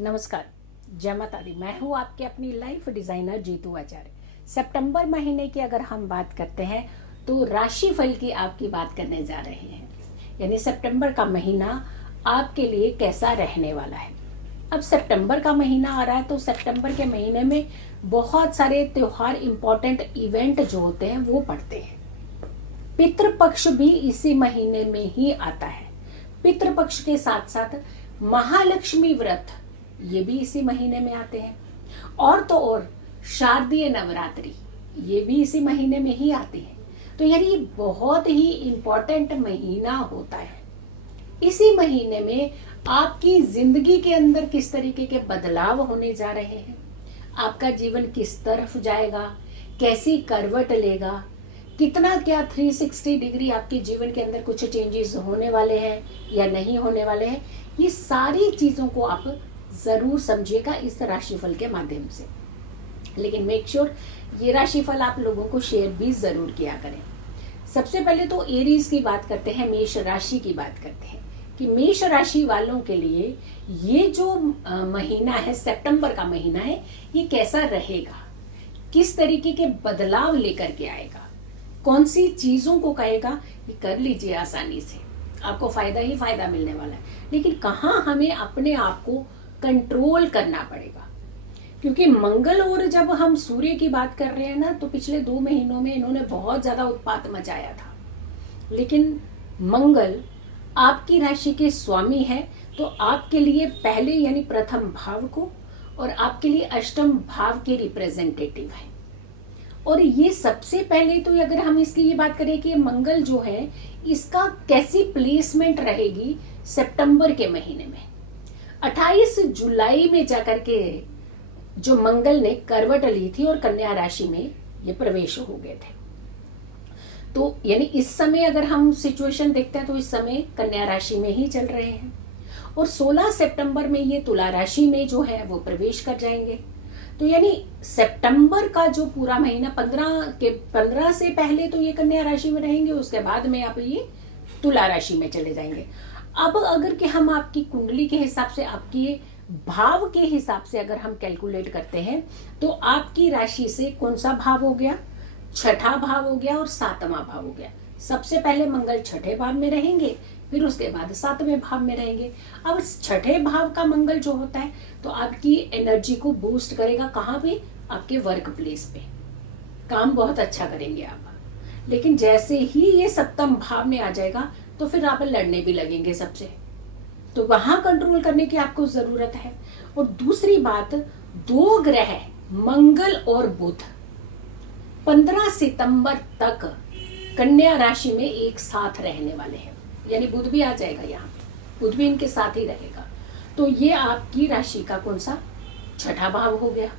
नमस्कार, जय माता दी। मैं हूँ आपके अपनी लाइफ डिजाइनर जीतू आचार्य। सितंबर महीने की अगर हम बात करते हैं तो राशिफल की आपकी बात करने जा रहे हैं, यानी सितंबर का महीना आपके लिए कैसा रहने वाला है। अब सितंबर का महीना आ रहा है तो सितंबर के महीने में बहुत सारे त्योहार, इंपॉर्टेंट इवेंट जो होते हैं वो पड़ते हैं। पितृपक्ष भी इसी महीने में ही आता है। पितृपक्ष के साथ साथ महालक्ष्मी व्रत ये भी इसी महीने में आते हैं, और तो और शारदीय नवरात्रि ये भी इसी महीने में ही आती है। तो यानी ये बहुत ही इम्पोर्टेंट महीना होता है। इसी महीने में आपकी जिंदगी के अंदर किस तरीके के बदलाव होने जा रहे हैं, आपका जीवन किस तरफ जाएगा, कैसी करवट लेगा, कितना क्या 360 डिग्री आपके जीवन के अंदर कुछ चेंजेस होने वाले हैं या नहीं होने वाले हैं, ये सारी चीजों को आप जरूर समझिएगा इस राशिफल के माध्यम से। लेकिन मेक श्योर ये राशिफल आप लोगों को शेयर भी जरूर किया करें। सबसे पहले तो एरीज की बात करते हैं, मेष राशि की बात करते हैं कि मेष राशि वालों के लिए ये जो महीना है, सितंबर का महीना है, ये कैसा रहेगा, किस तरीके के बदलाव लेकर के आएगा, कौन सी चीजों को कहेगा, ये कर लीजिए आसानी से, आपको फायदा ही फायदा मिलने वाला है। लेकिन कहाँ हमें अपने आप को कंट्रोल करना पड़ेगा, क्योंकि मंगल और जब हम सूर्य की बात कर रहे हैं ना, तो पिछले 2 महीनों में इन्होंने बहुत ज्यादा उत्पात मचाया था। लेकिन मंगल आपकी राशि के स्वामी है, तो आपके लिए पहले यानी प्रथम भाव को और आपके लिए अष्टम भाव के रिप्रेजेंटेटिव है। और ये सबसे पहले तो अगर हम इसकी ये बात करें कि मंगल जो है इसका कैसी प्लेसमेंट रहेगी सितंबर के महीने में, 28 जुलाई में जाकर के जो मंगल ने करवट ली थी और कन्या राशि में ये प्रवेश हो गए थे। तो यानी इस समय अगर हम सिचुएशन देखते हैं तो इस समय कन्या राशि में ही चल रहे हैं, और 16 सितंबर में ये तुला राशि में जो है वो प्रवेश कर जाएंगे। तो यानी सितंबर का जो पूरा महीना 15 से पहले तो ये कन्या राशि में रहेंगे, उसके बाद में आप ये तुला राशि में चले जाएंगे। अब अगर कि हम आपकी कुंडली के हिसाब से, आपके भाव के हिसाब से अगर हम कैलकुलेट करते हैं तो आपकी राशि से कौन सा भाव हो गया, छठा भाव हो गया और 7वां भाव हो गया। सबसे पहले मंगल छठे भाव में रहेंगे, फिर उसके बाद 7वें भाव में रहेंगे। अब छठे भाव का मंगल जो होता है तो आपकी एनर्जी को बूस्ट करेगा। कहाँ पे? आपके वर्क प्लेस पे काम बहुत अच्छा करेंगे आप। लेकिन जैसे ही ये 7वां भाव में आ जाएगा तो फिर आप लड़ने भी लगेंगे सबसे, तो वहां कंट्रोल करने की आपको जरूरत है। और दूसरी बात, 2 ग्रह मंगल और बुध 15 सितंबर तक कन्या राशि में एक साथ रहने वाले हैं, यानी बुध भी आ जाएगा यहाँ पे, बुध भी इनके साथ ही रहेगा। तो ये आपकी राशि का कौन सा, छठा भाव हो गया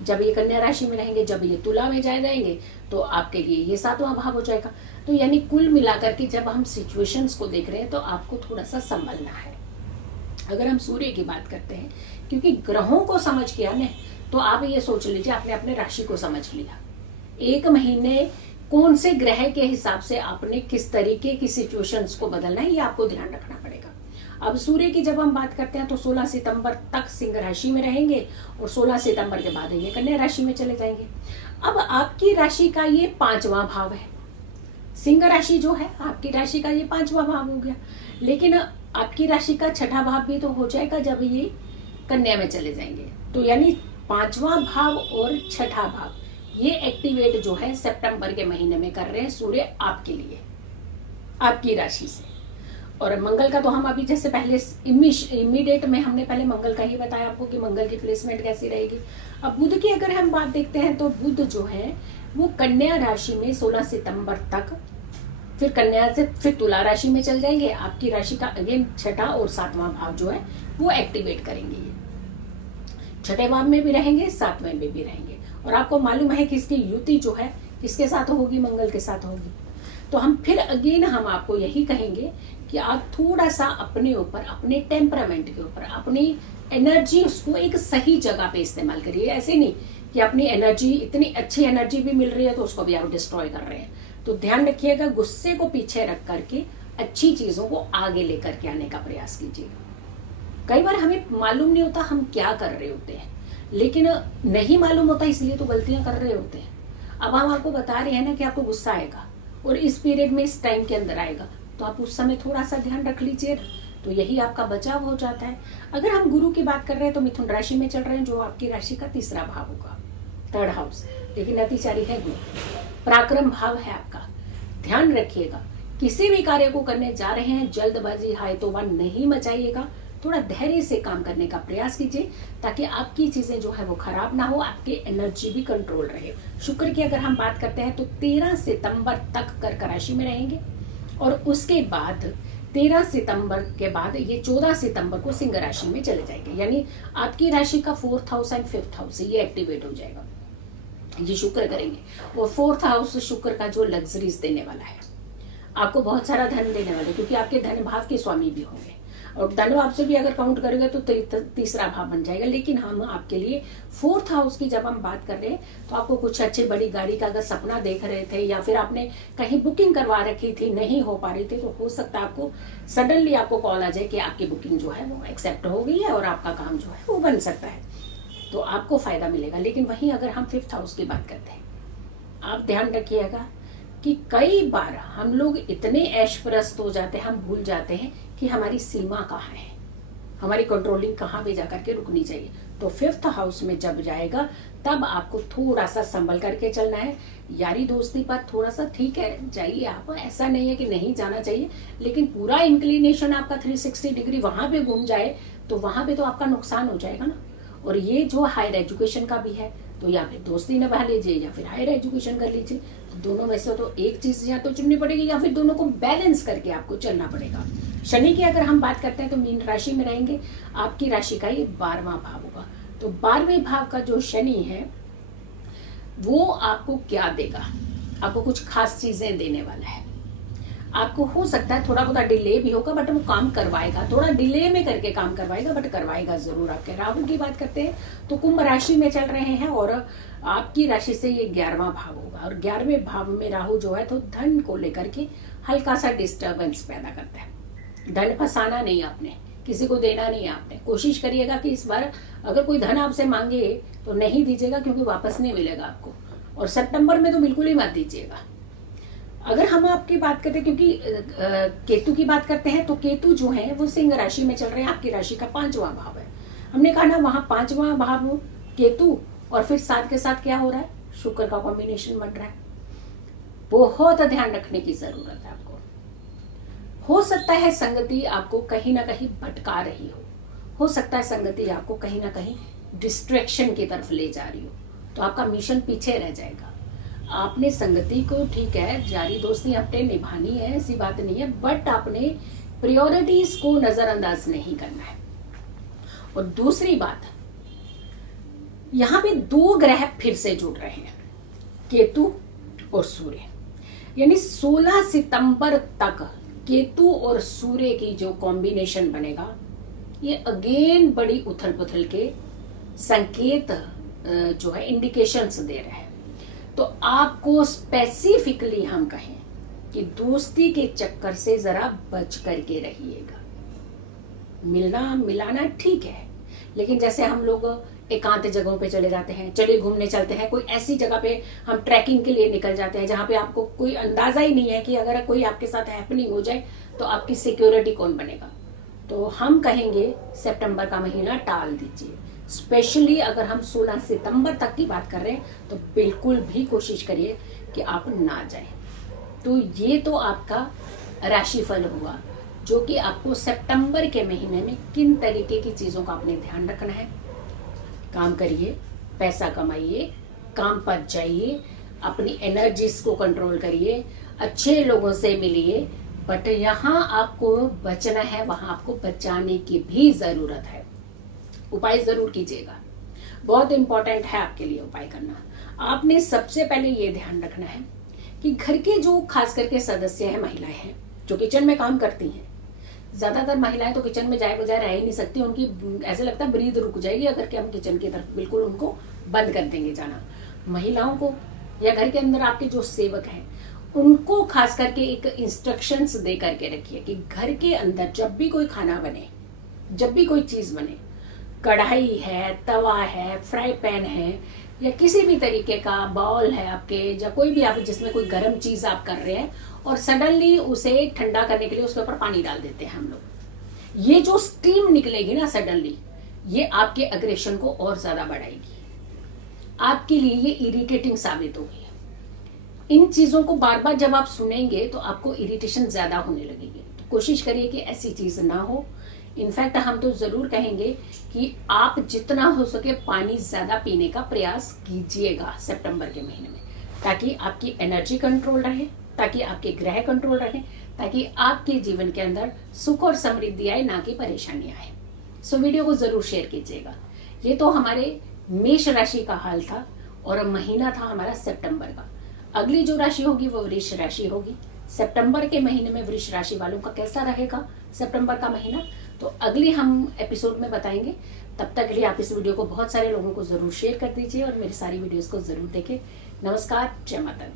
जब ये कन्या राशि में रहेंगे। जब ये तुला में जाएंगे तो आपके लिए ये 7वां भाव हो जाएगा। तो यानी कुल मिलाकर के जब हम सिचुएशंस को देख रहे हैं तो आपको थोड़ा सा संभलना है। अगर हम सूर्य की बात करते हैं, क्योंकि ग्रहों को समझ किया ना, तो आप ये सोच लीजिए आपने अपने राशि को समझ लिया। एक महीने कौन से ग्रह के हिसाब से आपने किस तरीके की सिचुएशंस को बदलना है, ये आपको ध्यान रखना पड़ेगा। अब सूर्य की जब हम बात करते हैं तो 16 सितंबर तक सिंह राशि में रहेंगे और 16 सितंबर के बाद ये कन्या राशि में चले जाएंगे। अब आपकी राशि का ये 5वां भाव है, सिंह राशि जो है आपकी राशि का ये 5वां भाव हो गया। लेकिन आपकी राशि का छठा भाव भी तो हो जाएगा जब ये कन्या में चले जाएंगे। तो यानी 5वां भाव और छठा भाव ये एक्टिवेट जो है सितंबर के महीने में कर रहे हैं सूर्य आपके लिए, आपकी राशि से। और मंगल का तो हम अभी जैसे पहले इमीडिएट में हमने पहले मंगल का ही बताया आपको कि मंगल की प्लेसमेंट कैसी रहेगी। अब बुध की अगर हम बात देखते हैं तो बुध जो है वो कन्या राशि में 16 सितंबर तक, फिर कन्या से फिर तुला राशि में चल जाएंगे। आपकी राशि का अगेन छठा और 7वां भाव जो है वो एक्टिवेट करेंगे। ये छठे भाव में भी रहेंगे, 7वें में भी रहेंगे। और आपको मालूम है कि इसकी युति जो है किसके साथ होगी, मंगल के साथ होगी। तो हम फिर अगेन हम आपको यही कहेंगे कि आप थोड़ा सा अपने ऊपर, अपने टेम्परामेंट के ऊपर, अपनी एनर्जी उसको एक सही जगह पे इस्तेमाल करिए। ऐसे नहीं कि अपनी एनर्जी, इतनी अच्छी एनर्जी भी मिल रही है तो उसको भी आप डिस्ट्रॉय कर रहे हैं। तो ध्यान रखिएगा, गुस्से को पीछे रख करके अच्छी चीजों को आगे लेकर के आने का प्रयास कीजिएगा। कई बार हमें मालूम नहीं होता हम क्या कर रहे होते हैं, लेकिन नहीं मालूम होता इसलिए तो गलतियां कर रहे होते हैं। अब हम आपको बता रहे हैं ना कि आपको गुस्सा आएगा और इस पीरियड में इस टाइम के अंदर आएगा, तो आप उस समय थोड़ा सा ध्यान रख लीजिए, तो यही आपका बचाव हो जाता है। अगर हम गुरु की बात कर रहे हैं तो मिथुन राशि में चल रहे हैं, जो आपकी राशि का तीसरा भाव होगा, 3rd हाउस, लेकिन अतिचारी है गुरु, पराक्रम भाव है आपका। ध्यान रखिएगा, किसी भी कार्य को करने जा रहे हैं जल्दबाजी हाय तौबा नहीं मचाइएगा, थोड़ा धैर्य से काम करने का प्रयास कीजिए ताकि आपकी चीजें जो है वो खराब ना हो, आपकी एनर्जी भी कंट्रोल रहे। शुक्र की अगर हम बात करते हैं तो 13 सितंबर तक कर्क राशि में रहेंगे और उसके बाद 13 सितंबर के बाद ये 14 सितंबर को सिंह राशि में चले जाएंगे, यानी आपकी राशि का 4th house and 5th house ये एक्टिवेट हो जाएगा, ये शुक्र करेंगे। और 4th हाउस शुक्र का जो लग्जरीज देने वाला है, आपको बहुत सारा धन देने वाला है, क्योंकि आपके धन भाव के स्वामी भी होंगे और धन भाव से भी अगर काउंट करेंगे तो तीसरा भाव बन जाएगा। लेकिन हम आपके लिए 4th हाउस की जब हम बात कर रहे हैं तो आपको कुछ अच्छी बड़ी गाड़ी का अगर सपना देख रहे थे या फिर आपने कहीं बुकिंग करवा रखी थी, नहीं हो पा रही थी, तो हो सकता है आपको सडनली आपको कॉल आ जाए कि आपकी बुकिंग जो है वो एक्सेप्ट हो गई है और आपका काम जो है वो बन सकता है, तो आपको फायदा मिलेगा। लेकिन वहीं अगर हम 5th हाउस की बात करते हैं, आप ध्यान रखिएगा कि कई बार हम लोग इतने ऐशप्रस्त हो जाते हैं, हम भूल जाते हैं कि हमारी सीमा कहाँ है, हमारी कंट्रोलिंग कहाँ पे जाकर के रुकनी चाहिए। तो 5th हाउस में जब जाएगा तब आपको थोड़ा सा संभल करके चलना है। यारी दोस्ती पर थोड़ा सा ठीक है जाइए आप, ऐसा नहीं है कि नहीं जाना चाहिए, लेकिन पूरा इंक्लिनेशन आपका 360 डिग्री वहां पे घूम जाए तो वहां पे तो आपका नुकसान हो जाएगा ना। और ये जो हायर एजुकेशन का भी है, तो या फिर दोस्ती निभा लीजिए या फिर हायर एजुकेशन कर लीजिए, तो दोनों में से तो एक चीज या तो चुननी पड़ेगी या फिर दोनों को बैलेंस करके आपको चलना पड़ेगा। शनि की अगर हम बात करते हैं तो मीन राशि में रहेंगे, आपकी राशि का ये 12वां भाव होगा। तो 12वें भाव का जो शनि है वो आपको क्या देगा, आपको कुछ खास चीजें देने वाला है। आपको हो सकता है थोड़ा बहुत डिले भी होगा, बट वो काम करवाएगा, थोड़ा डिले में करके काम करवाएगा बट करवाएगा जरूर। आपके राहु की बात करते हैं तो कुंभ राशि में चल रहे हैं और आपकी राशि से ये 11वां भाव होगा और 11वें भाव में राहु जो है तो धन को लेकर के हल्का सा डिस्टर्बेंस पैदा करता है। धन फंसाना नहीं आपने, किसी को देना नहीं आपने। कोशिश करिएगा कि इस बार अगर कोई धन आपसे मांगे तो नहीं दीजिएगा, क्योंकि वापस नहीं मिलेगा आपको, और सितंबर में तो बिल्कुल ही मत दीजिएगा। अगर हम आपकी बात करते हैं, क्योंकि केतु की बात करते हैं, तो केतु जो है वो सिंह राशि में चल रहे हैं, आपकी राशि का 5वां भाव है। हमने कहा ना वहां 5वां भाव केतु और फिर साथ के साथ क्या हो रहा है, शुक्र का कॉम्बिनेशन बन रहा है। बहुत ध्यान रखने की जरूरत है आपको। हो सकता है संगति आपको कहीं ना कहीं भटका रही हो सकता है संगति आपको कहीं ना कहीं डिस्ट्रैक्शन की तरफ ले जा रही हो, तो आपका मिशन पीछे रह जाएगा। आपने संगति को ठीक है, जारी दोस्ती अपने निभानी है, ऐसी बात नहीं है, बट आपने प्रायोरिटीज को नजरअंदाज नहीं करना है। और दूसरी बात, यहां पे 2 ग्रह फिर से जुड़ रहे हैं, केतु और सूर्य, यानी 16 सितंबर तक केतु और सूर्य की जो कॉम्बिनेशन बनेगा ये अगेन बड़ी उथल पुथल के संकेत जो है इंडिकेशंस दे रहे हैं। तो आपको स्पेसिफिकली हम कहें कि दोस्ती के चक्कर से जरा बच करके रहिएगा। मिलना मिलाना ठीक है, लेकिन जैसे हम लोग एकांत जगहों पे चले जाते हैं, चलिए घूमने चलते हैं, कोई ऐसी जगह पे हम ट्रैकिंग के लिए निकल जाते हैं जहां पे आपको कोई अंदाजा ही नहीं है कि अगर कोई आपके साथ हैपनिंग हो जाए तो आपकी सिक्योरिटी कौन बनेगा। तो हम कहेंगे सितंबर का महीना टाल दीजिए। स्पेशली अगर हम 16 सितंबर तक की बात कर रहे हैं तो बिल्कुल भी कोशिश करिए कि आप ना जाएं। तो ये तो आपका राशिफल हुआ, जो कि आपको सितंबर के महीने में किन तरीके की चीजों का आपने ध्यान रखना है। काम करिए, पैसा कमाइए, काम पर जाइए, अपनी एनर्जीज को कंट्रोल करिए, अच्छे लोगों से मिलिए, बट यहाँ आपको बचना है, वहां आपको बचाने की भी जरूरत है। उपाय जरूर कीजिएगा, बहुत इंपॉर्टेंट है आपके लिए उपाय करना। आपने सबसे पहले ये ध्यान रखना है कि घर के जो खास करके सदस्य हैं, महिलाएं हैं जो किचन में काम करती हैं, ज्यादातर महिलाएं तो किचन में जाए बजाय रह ही नहीं सकती, उनकी ऐसे लगता है ब्रीद रुक जाएगी अगर कि हम किचन की तरफ बिल्कुल उनको बंद कर देंगे जाना। महिलाओं को या घर के अंदर आपके जो सेवक हैं उनको खास करके एक इंस्ट्रक्शंस दे करके रखिए कि घर के अंदर जब भी कोई खाना बने जब भी कोई चीज बने, कढ़ाई है, तवा है, फ्राई पैन है, या किसी भी तरीके का बाउल है आपके, या कोई भी आप जिसमें कोई गर्म चीज आप कर रहे हैं और सडनली उसे ठंडा करने के लिए उसके ऊपर पानी डाल देते हैं हम लोग, ये जो स्टीम निकलेगी ना सडनली, ये आपके अग्रेशन को और ज्यादा बढ़ाएगी, आपके लिए ये इरिटेटिंग साबित होगी। इन चीजों को बार बार जब आप सुनेंगे तो आपको इरिटेशन ज्यादा होने लगेगी। तो कोशिश करिए कि ऐसी चीज ना हो। इनफैक्ट हम तो जरूर कहेंगे कि आप जितना हो सके पानी ज्यादा पीने का प्रयास कीजिएगा सितंबर के महीने में, ताकि आपकी एनर्जी कंट्रोल रहे, ताकि आपके ग्रह कंट्रोल रहे, ताकि आपके जीवन के अंदर सुख और समृद्धि आए, ना कि परेशानी आए। सो वीडियो को जरूर शेयर कीजिएगा। ये तो हमारे मेष राशि का हाल था और महीना था हमारा सितंबर का। अगली जो राशि होगी वो वृष राशि होगी। सितंबर के महीने में वृष राशि वालों का कैसा रहेगा सितंबर का महीना, तो अगली हम एपिसोड में बताएंगे। तब तक के लिए आप इस वीडियो को बहुत सारे लोगों को जरूर शेयर कर दीजिए और मेरी सारी वीडियोस को जरूर देखें। नमस्कार, जय माता दी।